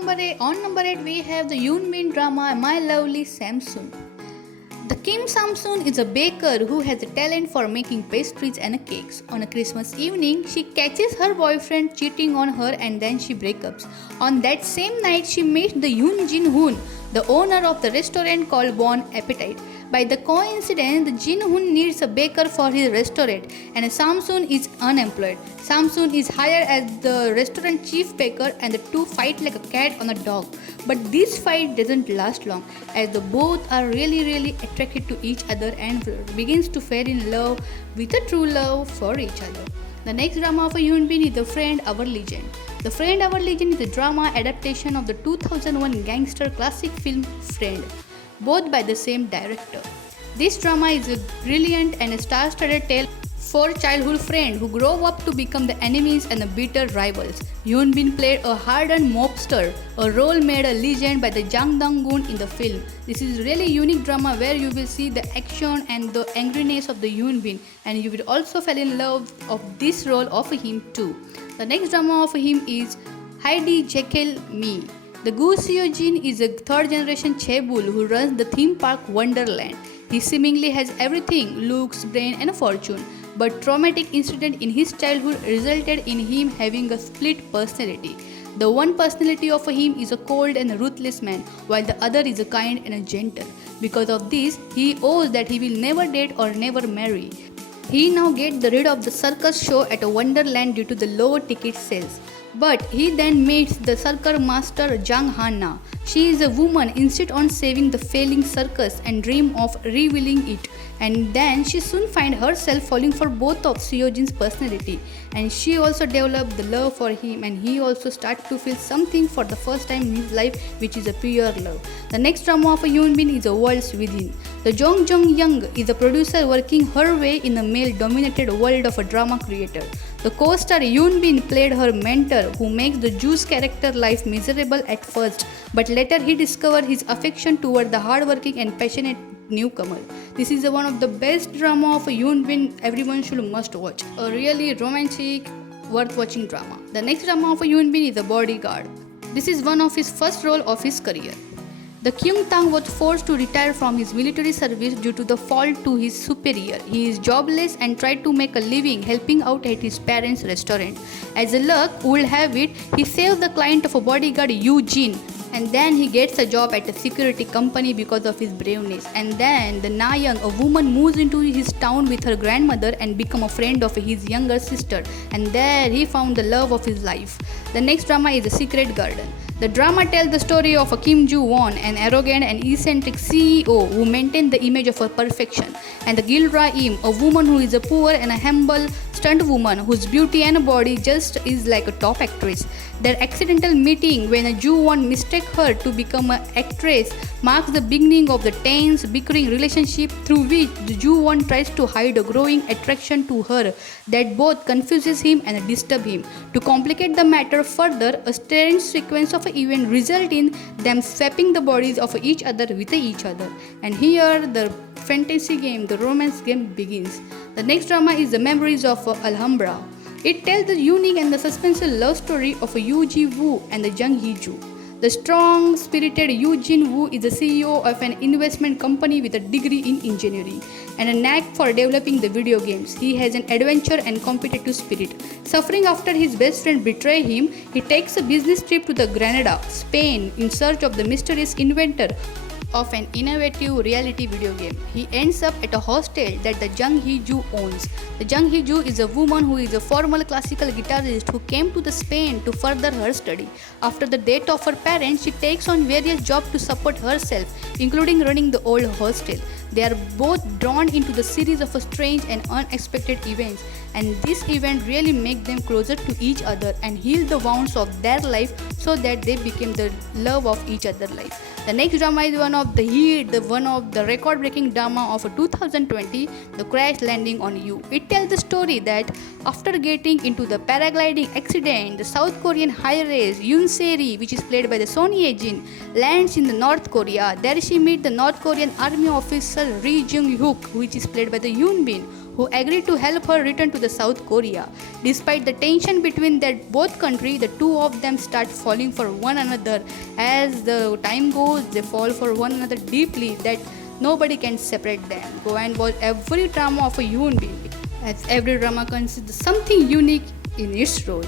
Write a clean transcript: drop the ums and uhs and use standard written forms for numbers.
On number 8 we have the Yoon Bin drama My Lovely Samsoon. The Kim Samsoon is a baker who has a talent for making pastries and cakes. On a Christmas evening, she catches her boyfriend cheating on her and then she breaks up. On that same night, she meets the Yoon Jin Hoon, the owner of the restaurant called Bon Appetit. By the coincidence, the Jin Hoon needs a baker for his restaurant and Samsoon is unemployed. Samsoon is hired as the restaurant chief baker and the two fight like a cat and a dog. But this fight doesn't last long as the both are really attracted to each other and begins to fall in love with a true love for each other. The next drama of Yoon Bin is The Friend Our Legend. The Friend Our Legend is a drama adaptation of the 2001 gangster classic film Friend, both by the same director. This drama is a brilliant and star-studded tale for childhood friends who grow up to become the enemies and the bitter rivals. Yoon Bin played a hardened mobster, a role made a legend by the Jang Dang-gun in the film. This is really unique drama where you will see the action and the angriness of the Yoon Bin, and you will also fall in love of this role of him too. The next drama of him is Heidi Jekyll Me. The Gu Seo-jin is a third-generation chaebol who runs the theme park Wonderland. He seemingly has everything, looks, brain and a fortune. But traumatic incident in his childhood resulted in him having a split personality. The one personality of him is a cold and ruthless man, while the other is a kind and a gentle. Because of this, he owes that he will never date or never marry. He now gets rid of the circus show at a Wonderland due to the low ticket sales. But he then meets the circus master Jang Han-na. She is a woman insist on saving the failing circus and dream of revealing it. And then she soon finds herself falling for both of Seo-jin's personality. And she also develops the love for him and he also starts to feel something for the first time in his life, which is a pure love. The next drama of Yoon Bin is A World Within. The Jong Jong Young is a producer working her way in a male-dominated world of a drama creator. The co-star Yoon Bin played her mentor who makes the Joo's character life miserable at first, but later he discovered his affection toward the hardworking and passionate newcomer. This is one of the best drama of Yoon Bin everyone should must watch. A really romantic, worth watching drama. The next drama of Yoon Bin is The Bodyguard. This is one of his first role of his career. The Kyung Tang was forced to retire from his military service due to the fall to his superior. He is jobless and tried to make a living helping out at his parents' restaurant. As a luck would have it, he saves the client of a bodyguard Yoo Jin, and then he gets a job at a security company because of his braveness. And then the Na Young, a woman, moves into his town with her grandmother and become a friend of his younger sister. And there he found the love of his life. The next drama is The Secret Garden. The drama tells the story of a Kim Joo-won, an arrogant and eccentric CEO who maintains the image of a perfection, and the Gil Ra-im, a woman who is a poor and a humble stunt woman whose beauty and body just is like a top actress. Their accidental meeting when a Joo-won mistakes her to become an actress marks the beginning of the tense, bickering relationship through which the Joo-won tries to hide a growing attraction to her that both confuses him and disturbs him. To complicate the matter further, a strange sequence of events result in them swapping the bodies of each other with each other. And here the fantasy game, the romance game begins. The next drama is The Memories of Alhambra. It tells the unique and the suspenseful love story of Yoo Ji-woo and the Jung Hee-joo. The strong-spirited Yoo Jin-woo is the CEO of an investment company with a degree in engineering and a knack for developing the video games. He has an adventure and competitive spirit. Suffering after his best friend betrays him, he takes a business trip to the Granada, Spain, in search of the mysterious inventor of an innovative reality video game. He ends up at a hostel that the Jung Hee-joo owns. The Jung Hee-joo is a woman who is a former classical guitarist who came to the Spain to further her study. After the death of her parents, she takes on various jobs to support herself, including running the old hostel. They are both drawn into the series of strange and unexpected events, and this event really makes them closer to each other and heal the wounds of their life so that they become the love of each other's life. The next drama is one of the record-breaking drama of 2020, The Crash Landing on You. It tells the story that after getting into the paragliding accident, the South Korean heiress Yoon Se-ri, which is played by the Son Ye-jin, lands in the North Korea. There she meets the North Korean army officer Ri Jung-hyuk, which is played by the Yoon Bin, who agreed to help her return to the South Korea. Despite the tension between their both countries, the two of them start falling for one another. As the time goes, they fall for one another deeply that nobody can separate them. Go and watch every drama of a human being, as every drama considers something unique in its role.